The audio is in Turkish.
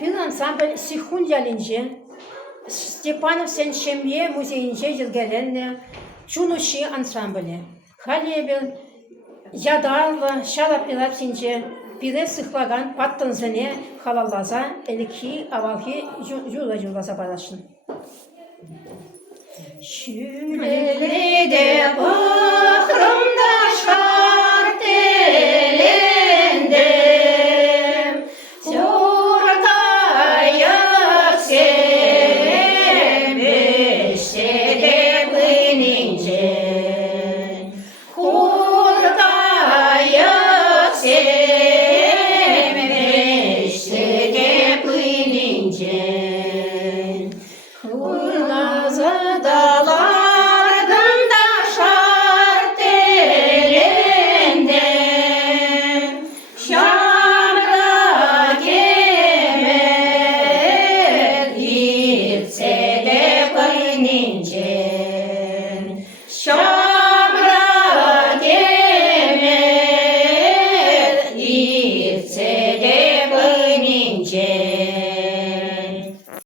Bir ансамбль Сихуньялинже, Степановсен Шемье музейинже елгеленне, Чунуши ансамбле. Халебел, Ядарлы, Шалапилапсинже, Пире сыхлаган паттынзене халаллаза, элики авалги юла-юлаза барашын. Şülede bahrımda şart elendim, Zordaya sevmişse de binince, Hurdaya sevmişse de binince, Dağlardım da şart elendim, Şam'da gemel gitse de kıynince,